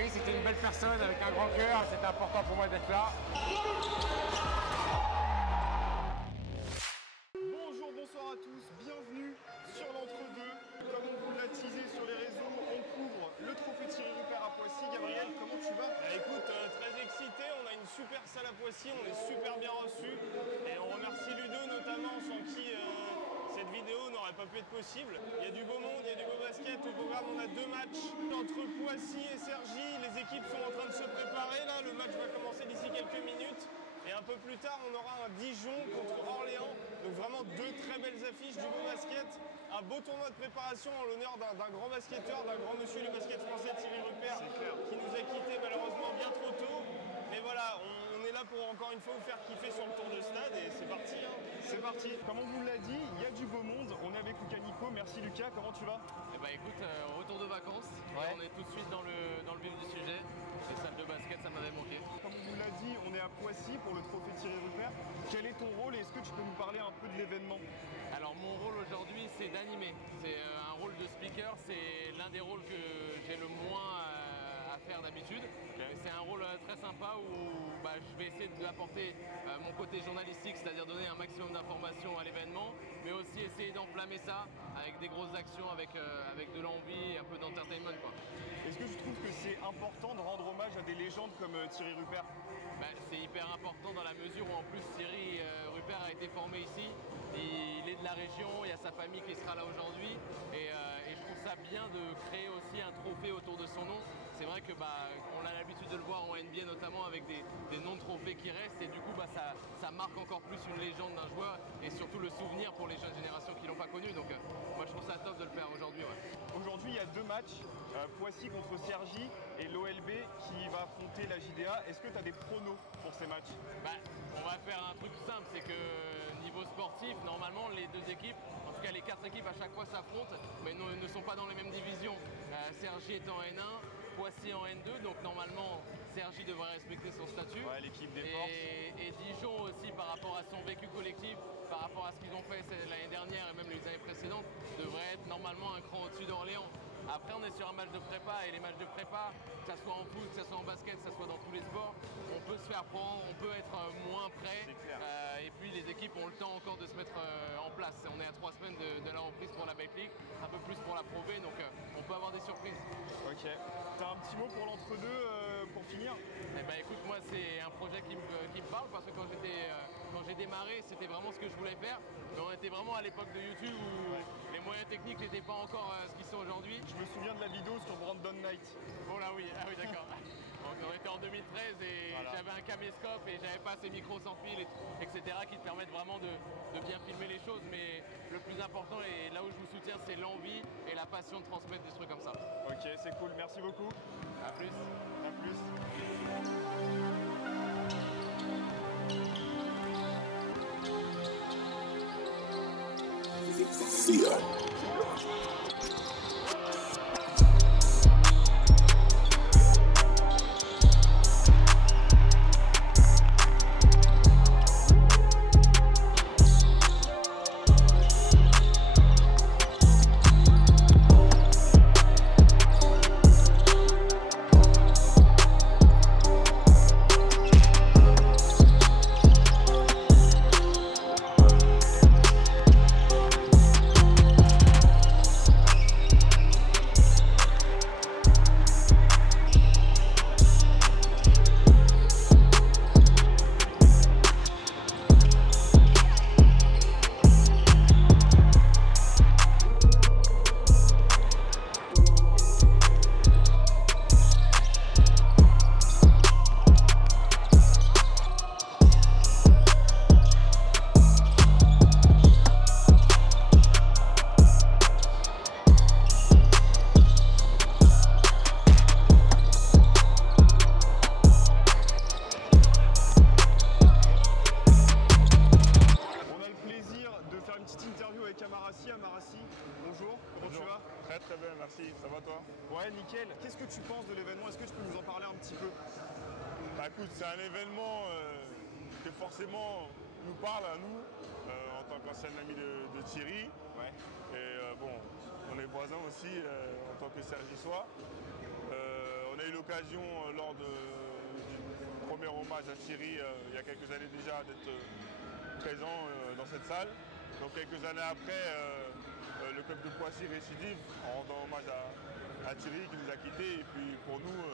Thierry, c'était une belle personne avec un grand cœur. C'était important pour moi d'être là. Bonjour, bonsoir à tous. Bienvenue sur l'entre-deux. Comme on vous l'a teasé sur les réseaux, on couvre le trophée Thierry Rupert à Poissy. Gabriel, comment tu vas? Écoute, très excité, on a une super salle à Poissy, on est super bien reçus et on remercie Ludo notamment sans qui cette vidéo n'aurait pas pu être possible. Il y a du beau monde, il y a du beau basket. Au programme, on a 2 matchs entre Poissy et Cergy. Les équipes sont en train de se préparer là, le match va commencer d'ici quelques minutes. Et un peu plus tard, on aura un Dijon contre Orléans. Donc vraiment 2 très belles affiches, du beau basket. Un beau tournoi de préparation en l'honneur d'un grand basketteur, d'un grand monsieur du basket français, Thierry Rupert, qui nous a quittés malheureusement bien trop tôt. Mais voilà, on est là pour encore une fois vous faire kiffer sur le tour de stade et c'est parti. Hein. C'est parti. Comme on vous l'a dit, il y a du beau monde. On est avec Lucas Nico. Merci Lucas, comment tu vas? Eh ben écoute, retour de vacances, et on est tout de suite dans le vif du sujet. Les salles de basket, ça m'avait manqué. Comme on vous l'a dit, on est à Poissy pour le trophée Thierry Rupert. Quel est ton rôle et est-ce que tu peux nous parler un peu de l'événement? Alors mon rôle aujourd'hui, c'est d'animer. C'est un rôle de speaker, c'est l'un des rôles que j'ai le moins à faire d'habitude. C'est un rôle très sympa où je vais essayer d'apporter mon côté journalistique, c'est-à-dire donner un maximum d'informations à l'événement, mais aussi essayer d'enflammer ça avec des grosses actions, avec de l'envie, un peu d'entertainment. Est-ce que tu trouves que c'est important de rendre hommage à des légendes comme Thierry Rupert? C'est hyper important dans la mesure où en plus Thierry Rupert a été formé ici. Il est de la région, il y a sa famille qui sera là aujourd'hui et je trouve ça bien de créer aussi un trophée autour de son nom. C'est vrai que on a l'habitude de le voir en NBA notamment avec des noms de trophées qui restent et du coup ça marque encore plus une légende d'un joueur et surtout le souvenir pour les jeunes générations qui ne l'ont pas connu. Donc moi je trouve ça top de le faire aujourd'hui. Ouais. Aujourd'hui il y a 2 matchs, Poissy contre Cergy et l'OLB qui va affronter la JDA. Est-ce que tu as des pronos pour ces matchs? On va faire un truc simple, c'est que niveau sportif, normalement les 2 équipes, en tout cas les 4 équipes à chaque fois s'affrontent, mais ne sont pas dans les mêmes divisions. Cergy est en N1, Poissy en N2, donc normalement Cergy devrait respecter son statut. Ouais, l'équipe des forces. Et Dijon aussi par rapport à son vécu collectif, par rapport à ce qu'ils ont fait l'année dernière et même les années précédentes, devrait être normalement un cran au-dessus d'Orléans. Après on est sur un match de prépa et les matchs de prépa, que ce soit en foot, que ce soit en basket, que ce soit dans tous les sports, on peut se faire prendre, on peut être moins prêt et puis les équipes ont le temps encore de se mettre en place. On est à 3 semaines de la reprise pour la Bike League, un peu plus pour la Pro B, donc on peut avoir des surprises. Ok. T'as un petit mot pour l'entre-deux pour finir? Écoute, moi c'est un projet qui me parle parce que quand j'ai démarré, c'était vraiment ce que je voulais faire. Mais on était vraiment à l'époque de YouTube où les moyens techniques n'étaient pas encore ce qu'ils sont aujourd'hui. Je me souviens de la vidéo sur Brandon Knight. Oh là oui, ah oui d'accord. Donc on était en 2013 et j'avais un caméscope et j'avais pas ces micros sans fil, etc. qui te permettent vraiment de bien filmer les choses. Mais le plus important et là où je vous soutiens, c'est l'envie et la passion de transmettre des trucs comme ça. Ok, c'est cool, merci beaucoup. A plus. À plus. See ya. Amarassi, bonjour, comment tu vas? Très bien, merci, ça va toi? Ouais, nickel. Qu'est-ce que tu penses de l'événement? Est-ce que tu peux nous en parler un petit peu? Écoute, c'est un événement que forcément nous parle à nous, en tant qu'ancien ami de Thierry. Ouais. Et bon, on est voisins aussi en tant que Cergy-sois. On a eu l'occasion lors du premier hommage à Thierry il y a quelques années déjà d'être présent dans cette salle. Donc quelques années après, le club de Poissy récidive en rendant hommage à Thierry qui nous a quittés. Et puis pour nous,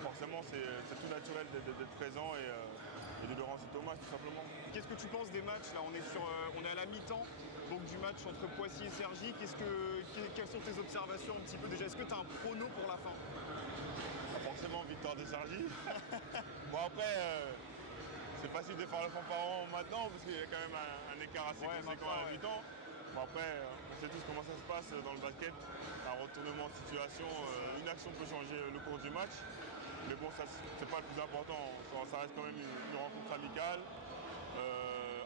forcément c'est tout naturel d'être présent et de lui rendre cet hommage tout simplement. Qu'est-ce que tu penses des matchs? Là, on est à la mi-temps donc du match entre Poissy et Cergy. Quelles sont tes observations un petit peu déjà? Est-ce que tu as un prono pour la fin? Forcément victoire de Cergy. Bon après, c'est facile de faire le fanfaron maintenant parce qu'il y a quand même un écart assez conséquent à la mi-temps. Bon après, on sait tous comment ça se passe dans le basket. Un retournement de situation, une action peut changer le cours du match. Mais bon, ça c'est pas le plus important. Ça reste quand même une rencontre amicale.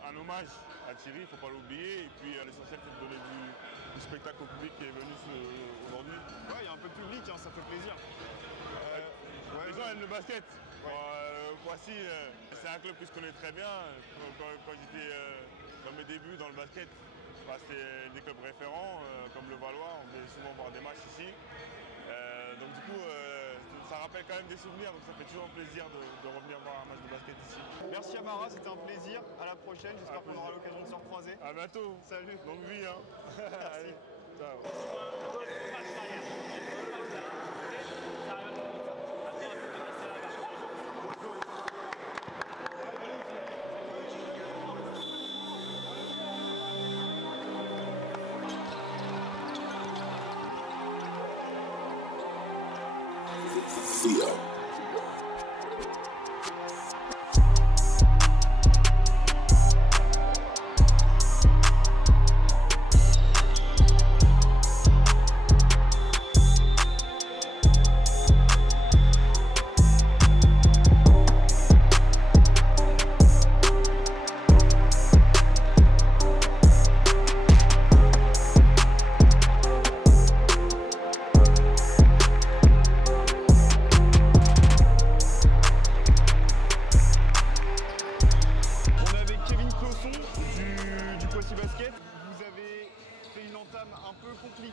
Un hommage à Thierry, il ne faut pas l'oublier. Et puis l'essentiel c'est de donner du spectacle au public qui est venu aujourd'hui. Ouais, il y a un peu de public, hein, ça fait plaisir. Les gens aiment le basket. Poissy, c'est un club que je connais très bien. Quand j'étais dans mes débuts dans le basket, c'était des clubs référents comme le Valois. On venait souvent voir des matchs ici. Donc du coup, ça rappelle quand même des souvenirs. Donc ça fait toujours plaisir de revenir voir un match de basket ici. Merci Amara, c'était un plaisir. À la prochaine, j'espère qu'on aura l'occasion de se recroiser. À bientôt. Salut. Longue vie. Hein. Allez, ciao.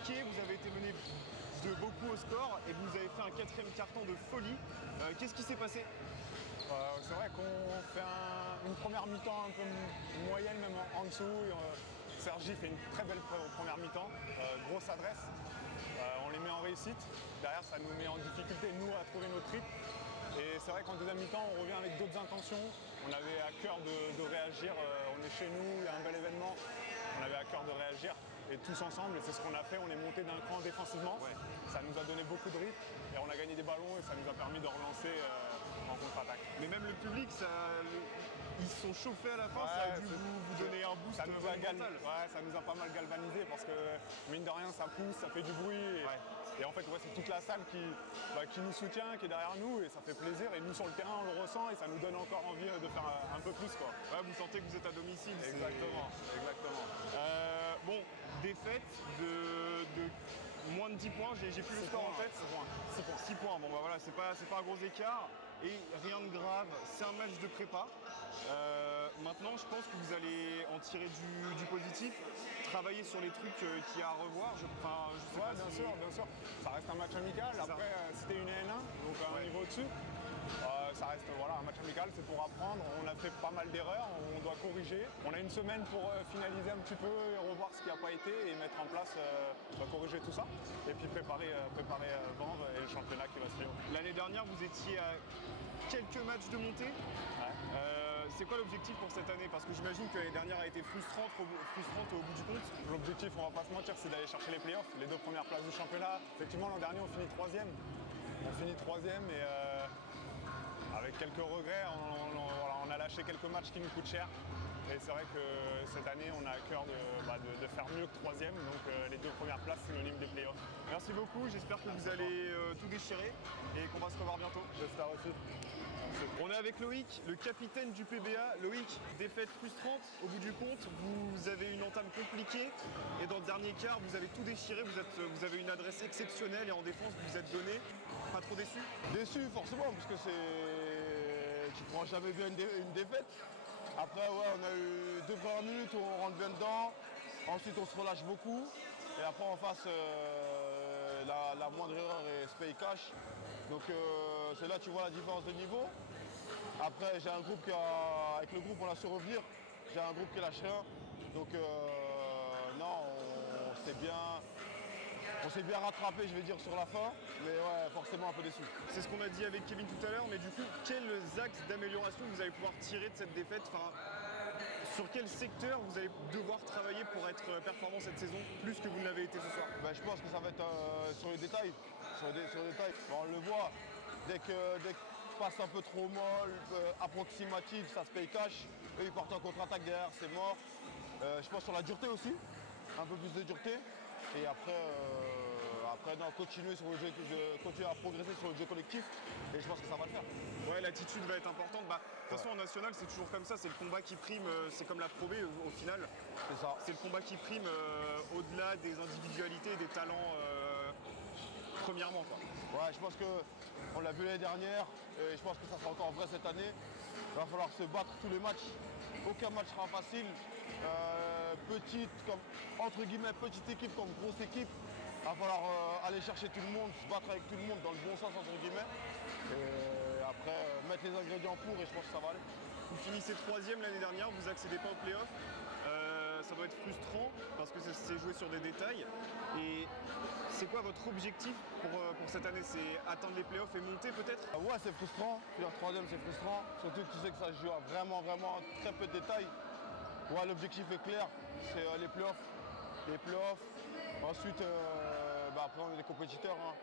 Vous avez été mené de beaucoup au score et vous avez fait un quatrième carton de folie. Qu'est-ce qui s'est passé? C'est vrai qu'on fait une première mi-temps un peu moyenne, même en dessous. Cergy fait une très belle première mi-temps, grosse adresse. On les met en réussite. Derrière, ça nous met en difficulté, nous, à trouver notre rythme. Et c'est vrai qu'en deuxième mi-temps, on revient avec d'autres intentions. On avait à cœur de réagir. On est chez nous, il y a un bel événement. On avait à cœur de réagir. Et tous ensemble, et c'est ce qu'on a fait, on est monté d'un cran défensivement. Ouais. Ça nous a donné beaucoup de rythme et on a gagné des ballons et ça nous a permis de relancer en contre-attaque. Mais même le public, ils se sont chauffés à la fin, ça a dû vous donner un boost mental. Ouais, ça nous a pas mal galvanisé parce que mine de rien, ça pousse, ça fait du bruit. Et en fait, c'est toute la salle qui nous soutient, qui est derrière nous et ça fait plaisir. Et nous, sur le terrain, on le ressent et ça nous donne encore envie de faire un peu plus. Quoi. Ouais, vous sentez que vous êtes à domicile. Exactement. Bon, défaite de moins de 10 points, j'ai plus le score en tête. 6 points. Bon, bah voilà, c'est pas un gros écart et rien de grave. C'est un match de prépa. Maintenant, je pense que vous allez en tirer du positif, travailler sur les trucs qu'il y a à revoir. Je sais pas bien sûr. Ça reste un match amical. Après, c'était une N1, donc un niveau au-dessus. Ça reste un match amical, c'est pour apprendre. On a fait pas mal d'erreurs, on doit corriger. On a une semaine pour finaliser un petit peu, revoir ce qui n'a pas été et mettre en place, corriger tout ça. Et puis préparer Vanves et le championnat qui va se faire. L'année dernière, vous étiez à quelques matchs de montée. C'est quoi l'objectif pour cette année? Parce que j'imagine que l'année dernière a été frustrante au bout du compte. L'objectif, on va pas se mentir, c'est d'aller chercher les playoffs, les 2 premières places du championnat. Effectivement, l'an dernier, on finit 3e. Et avec quelques regrets, on a lâché quelques matchs qui nous coûtent cher. Et c'est vrai que cette année, on a à cœur de faire mieux que 3e. Donc les 2 premières places, synonyme des playoffs. Merci beaucoup, j'espère que vous allez tout déchirer et qu'on va se revoir bientôt. J'espère aussi. On est avec Loïc, le capitaine du PBA. Loïc, défaite frustrante au bout du compte, vous avez une entame compliquée et dans le dernier quart, vous avez tout déchiré, vous avez une adresse exceptionnelle et en défense, vous vous êtes donné. Pas trop déçu? Déçu forcément, parce que tu ne prends jamais bien une défaite. Après, on a eu 2 premières minutes où on rentre bien dedans. Ensuite, on se relâche beaucoup. Et après, en face, la moindre erreur et se paye cash. Donc c'est là que tu vois la différence de niveau. Après, j'ai un groupe avec le groupe, on a su revenir. J'ai un groupe qui lâche rien. Donc non, on s'est bien rattrapé, je vais dire, sur la fin. Mais ouais, forcément un peu déçu. C'est ce qu'on a dit avec Kevin tout à l'heure, mais du coup, quels axes d'amélioration vous allez pouvoir tirer de cette défaite? Enfin, sur quel secteur vous allez devoir travailler pour être performant cette saison, plus que vous ne l'avez été ce soir? Ben, je pense que ça va être sur les détails. Sur les détails. Ben, on le voit, dès que passe un peu trop molle, approximative, ça se paye cash. Eux, ils partent en contre-attaque derrière, c'est mort. Je pense sur la dureté aussi, un peu plus de dureté. Et après non, continuer à progresser sur le jeu collectif. Et je pense que ça va le faire. Ouais, l'attitude va être importante. Bah, de toute façon, en national, c'est toujours comme ça. C'est le combat qui prime. C'est comme la Pro B au final. C'est ça. C'est le combat qui prime au-delà des individualités et des talents, premièrement, quoi. Ouais, je pense qu'on l'a vu l'année dernière. Et je pense que ça sera encore vrai cette année. Il va falloir se battre tous les matchs. Aucun match sera facile. Entre guillemets, petite équipe comme grosse équipe. Il va falloir aller chercher tout le monde, se battre avec tout le monde dans le bon sens, entre guillemets. Et après, mettre les ingrédients pour, et je pense que ça va aller. Vous finissez 3e l'année dernière, vous n'accédez pas au play-off. Ça doit être frustrant parce que c'est joué sur des détails. Et c'est quoi votre objectif pour cette année? C'est atteindre les play-offs et monter peut-être? Ouais, c'est frustrant. Finir 3e, c'est frustrant. Surtout que tu sais que ça se joue à vraiment très peu de détails. Ouais, l'objectif est clair, c'est les play-offs. Ensuite, après on est des compétiteurs. Hein.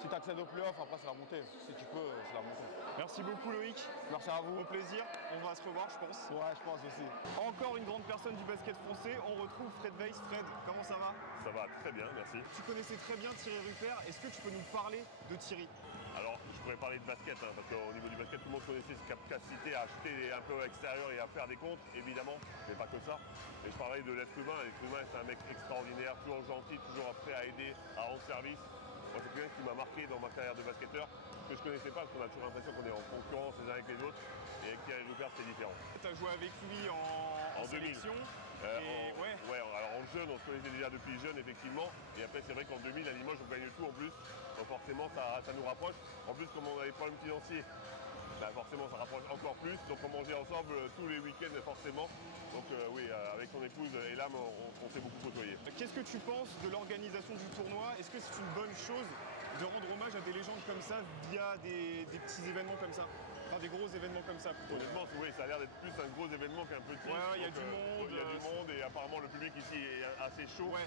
Si tu accèdes aux play-offs, après c'est la montée. Si tu peux, c'est la montée. Merci beaucoup Loïc. Merci à vous. Au plaisir. On va se revoir, je pense. Ouais, je pense aussi. Encore une grande personne du basket français. On retrouve Fred Weiss. Fred, comment ça va? Ça va très bien, merci. Tu connaissais très bien Thierry Rupert. Est-ce que tu peux nous parler de Thierry? Alors, je pourrais parler de basket, hein, parce qu'au niveau du basket, tout le monde connaissait ses capacités à acheter un peu à l'extérieur et à faire des comptes, évidemment, mais pas que ça. Et je parlais de l'être humain. L'être humain, c'est un mec extraordinaire, toujours gentil, toujours prêt à aider, à rendre service. Moi, c'est quelqu'un qui m'a marqué dans ma carrière de basketteur, que je ne connaissais pas, parce qu'on a toujours l'impression qu'on est en concurrence les uns avec les autres. Et avec Thierry Rupert, c'est différent. Tu as joué avec lui en 2000. Sélection. Ouais, alors en jeune, on se connaissait déjà depuis jeune, effectivement. Et après, c'est vrai qu'en 2000, à Limoges, on gagne tout en plus. Donc forcément, ça nous rapproche. En plus, comme on a des problèmes financiers, forcément, ça rapproche encore plus. Donc on mangeait ensemble tous les week-ends, forcément. Donc oui, avec son épouse et l'âme, on s'est beaucoup côtoyé. Qu'est-ce que tu penses de l'organisation du tournoi? Est-ce que c'est une bonne chose de rendre hommage à des légendes comme ça via des petits événements comme ça? Enfin, des gros événements comme ça, plutôt. Honnêtement, oui, ça a l'air d'être plus un gros événement qu'un petit. Ouais, il y a du monde. Il y a du monde et apparemment le public ici est assez chaud. Ouais.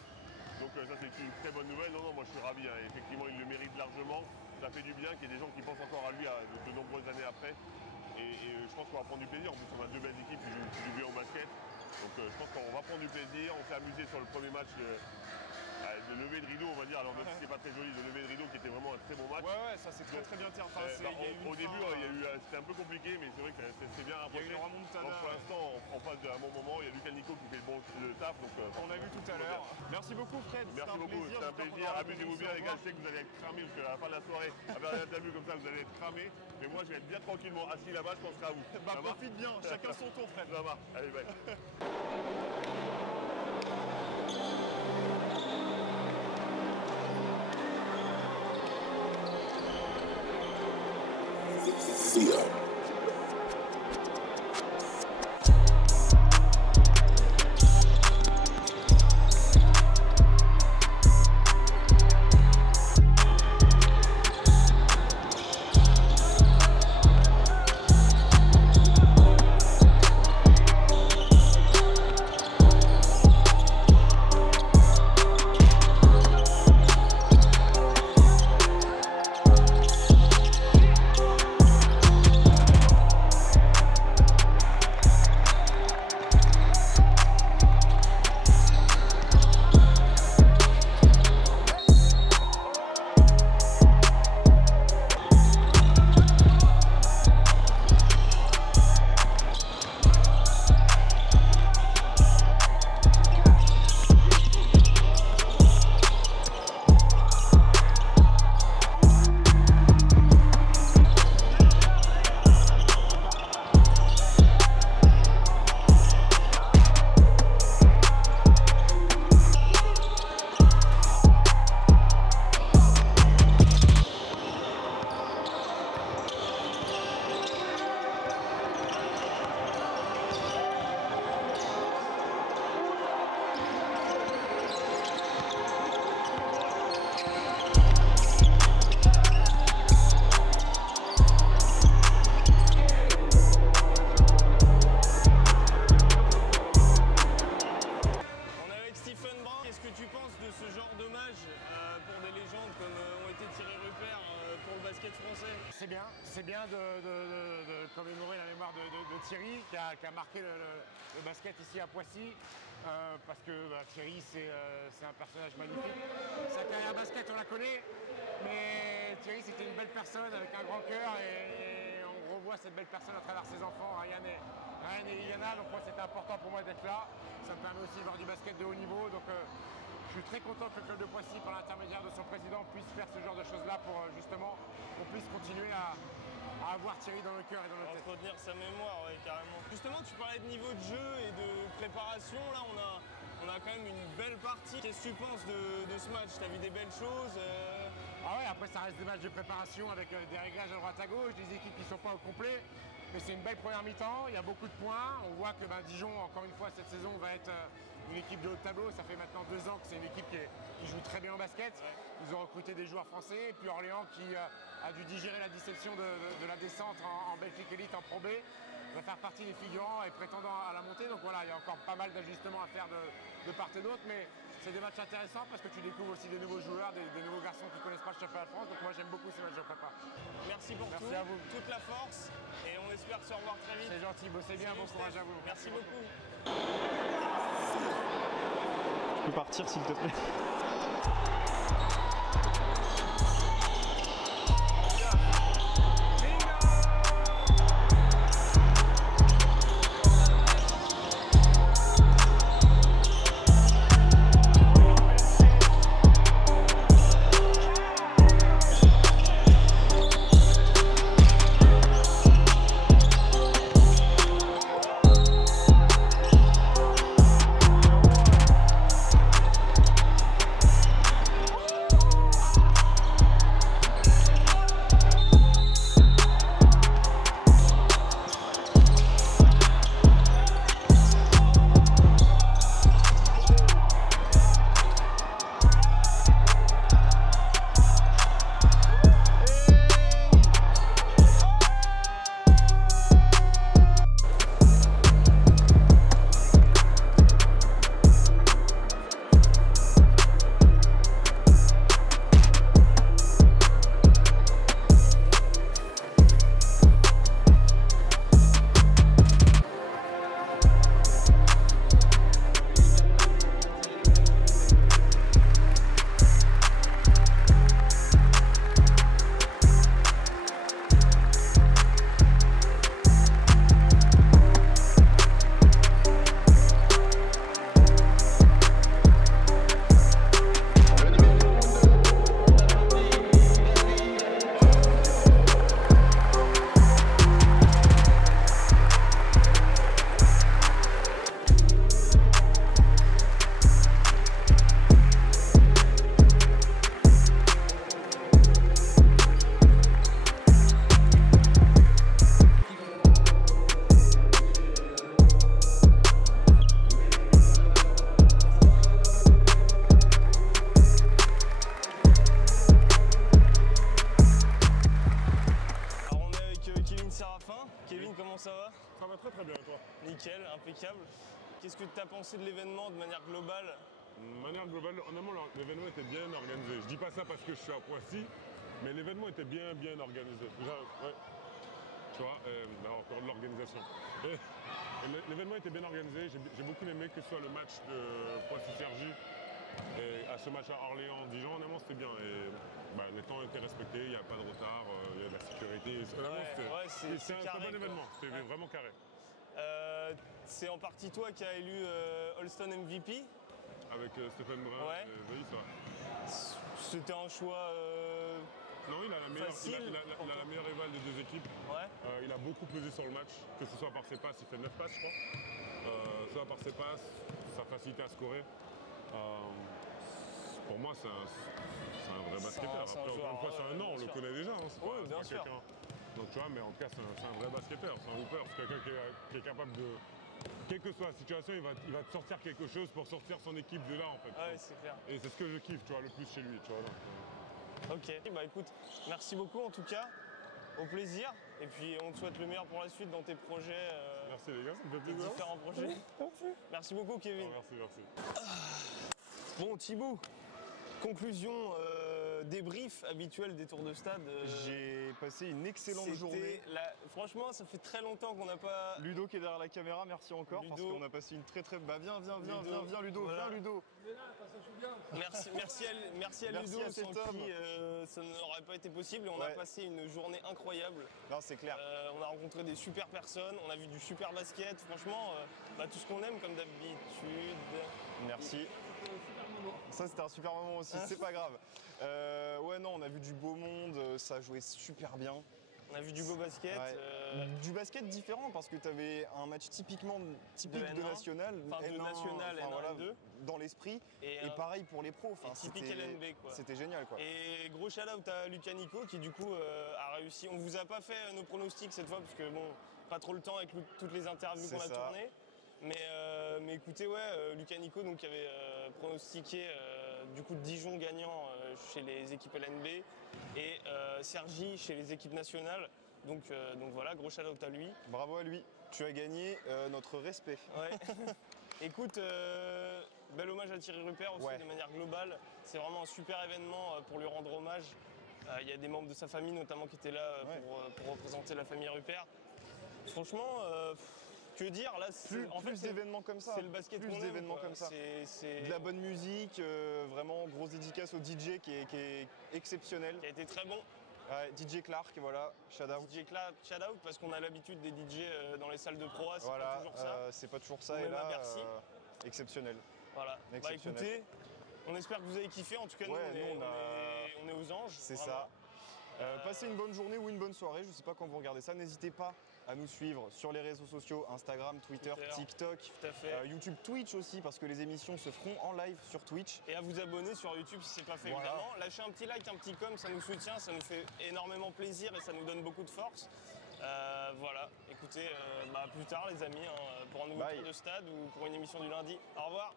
Donc ça, c'est une très bonne nouvelle. Non, moi je suis ravi. Hein. Effectivement, il le mérite largement. Ça fait du bien qu'il y ait des gens qui pensent encore à lui de nombreuses années après. Et je pense qu'on va prendre du plaisir. En plus, on a deux belles équipes qui jouent bien au basket. Donc je pense qu'on va prendre du plaisir. On s'est amusé sur le premier match. De lever de rideau, on va dire, alors même si c'est pas très joli, de lever de rideau qui était vraiment un très bon match. Ouais, ça c'est très bien tiré. Enfin, au début, c'était un peu compliqué, mais c'est vrai que c'est bien rapproché. Il y a eu une remontada. Donc pour l'instant, on passe d'un bon moment. Il y a Lucas Nico qui fait le taf. Donc, on a vu tout à l'heure. Merci beaucoup Fred. Merci beaucoup, c'est un plaisir. Amusez-vous bien les gars, je sais que vous allez être cramés parce qu'à la fin de la soirée, avec l'interview comme ça, vous allez être cramés. Mais moi, je vais être bien tranquillement assis là-bas, je penserai à vous. Profite bien, chacun son tour Fred. Ça va, allez, bye. See ya. c'est bien de commémorer la mémoire de Thierry qui a marqué le basket ici à Poissy. Parce que Thierry, c'est un personnage magnifique. Sa carrière basket, on la connaît, mais Thierry, c'était une belle personne avec un grand cœur et on revoit cette belle personne à travers ses enfants, Ryan et Liliana. Donc moi, c'était important pour moi d'être là. Ça me permet aussi de voir du basket de haut niveau. Donc je suis très content que le club de Poissy, par l'intermédiaire de son président, puisse faire ce genre de choses-là pour justement qu'on puisse continuer à avoir Thierry dans le cœur et dans le tête. Entretenir sa mémoire, ouais, carrément. Justement, tu parlais de niveau de jeu et de préparation. Là, on a quand même une belle partie. Qu'est-ce que tu penses de ce match? Tu as vu des belles choses? Ah ouais, après ça reste des matchs de préparation avec des réglages à droite à gauche, des équipes qui ne sont pas au complet. Mais c'est une belle première mi-temps, il y a beaucoup de points. On voit que Dijon, encore une fois, cette saison va être une équipe de haut de tableau. Ça fait maintenant 2 ans que c'est une équipe qui joue très bien au basket. Ils ont recruté des joueurs français. Et puis Orléans qui a dû digérer la déception de la descente en Belgique Elite en Pro B. Va faire partie des figurants et prétendant à la montée. Donc voilà, il y a encore pas mal d'ajustements à faire de part et d'autre. Mais c'est des matchs intéressants parce que tu découvres aussi des nouveaux joueurs, des nouveaux garçons qui ne connaissent pas le championnat de France. Donc moi j'aime beaucoup ces matchs de prépa. Merci pour tout, à vous. Toute la force et on espère se revoir très vite. C'est gentil, bossez bien, bon courage à vous. Merci beaucoup. Tu peux partir s'il te plaît. très bien, et toi? Nickel, impeccable. Qu'est-ce que tu as pensé de l'événement de manière globale? De manière globale, honnêtement, l'événement était bien organisé. Je dis pas ça parce que je suis à Poissy, mais l'événement était bien organisé. Déjà, ouais. Tu vois, encore de l'organisation. L'événement était bien organisé. J'ai beaucoup aimé que ce soit le match de Poissy-Cergy et à ce match à Orléans-Dijon. Honnêtement, c'était bien. Et, les temps étaient respectés, il n'y a pas de retard, il y a de la sécurité. C'est un bon événement, c'était vraiment carré. C'est en partie toi qui as élu Holston MVP? Avec Stéphane Brun et Zaïs, C'était un choix non, il a la meilleure, facile, il a la meilleure éval des deux équipes. Il a beaucoup pesé sur le match, que ce soit par ses passes, il fait 9 passes je crois. Soit par ses passes, sa facilité à scorer. Pour moi c'est un vrai basketteur. Après encore une fois c'est un nom, on le connaît déjà, hein, c'est pas quelqu'un. Donc tu vois, mais en tout cas c'est un vrai basketteur, c'est un hooper, c'est quelqu'un qui est capable de. Quelle que soit la situation, il va te sortir quelque chose pour sortir son équipe de là en fait. Ouais, c'est clair. Et c'est ce que je kiffe, tu vois, le plus chez lui, tu vois. Donc, Ok, écoute, merci beaucoup en tout cas, au plaisir, et puis on te souhaite le meilleur pour la suite dans tes projets. Merci les gars, ça me fait tes plaisir. différents projets. Merci beaucoup Kevin. Merci. Bon Thibaut, conclusion débrief habituel des tours de stade. J'ai passé une excellente journée. Franchement, ça fait très longtemps qu'on n'a pas... Ludo qui est derrière la caméra, merci encore parce qu'on a passé une très très... Bah viens Ludo, voilà. Viens Ludo. Merci à Ludo, à cet sans homme. qui ça n'aurait pas été possible. Et on a passé une journée incroyable. Non, c'est clair. On a rencontré des super personnes, on a vu du super basket. Franchement, tout ce qu'on aime comme d'habitude. Merci. Ça c'était un super moment aussi, c'est pas grave. Ouais non, on a vu du beau monde, ça a joué super bien. On a vu du beau basket. Ouais. Du basket différent parce que tu avais un match typique de national, N1, N1, voilà, N2. Dans l'esprit. Et pareil pour les pros. Typique LNB quoi. C'était génial quoi. Et gros shout-out à Lucas Nico qui du coup a réussi. On vous a pas fait nos pronostics cette fois parce que bon, pas trop le temps avec toutes les interviews qu'on a tournées. Mais écoutez, Lucas Nico donc, qui avait pronostiqué du coup Dijon gagnant chez les équipes LNB et Sergi chez les équipes nationales. Donc voilà, gros shout-out à lui. Bravo à lui, tu as gagné notre respect. Ouais. Écoute, bel hommage à Thierry Rupert aussi de manière globale. C'est vraiment un super événement pour lui rendre hommage. Il y a des membres de sa famille notamment qui étaient là pour représenter la famille Rupert. Franchement... que dire là, plus d'événements comme ça. C'est le basket plus d'événements comme ça. C'est de la bonne musique, vraiment grosse dédicace au DJ qui est exceptionnel. Qui a été très bon. Ouais, DJ Clark, voilà, shout out. DJ Clark, shout out parce qu'on a l'habitude des DJ dans les salles de pro, c'est voilà, pas toujours ça. C'est pas toujours ça ou et même là, à Bercy. Exceptionnel. Voilà. Exceptionnel. Bah écoutez, on espère que vous avez kiffé. En tout cas, nous, on est aux anges. C'est ça. Passez une bonne journée ou une bonne soirée, je sais pas quand vous regardez ça, n'hésitez pas à nous suivre sur les réseaux sociaux, Instagram, Twitter, TikTok, tout à fait. YouTube, Twitch aussi, parce que les émissions se feront en live sur Twitch. Et à vous abonner sur YouTube si ce n'est pas fait évidemment. Lâchez un petit like, un petit com, ça nous soutient, ça nous fait énormément plaisir et ça nous donne beaucoup de force. Voilà, écoutez, plus tard les amis, pour un nouveau tour de stade ou pour une émission du lundi. Au revoir.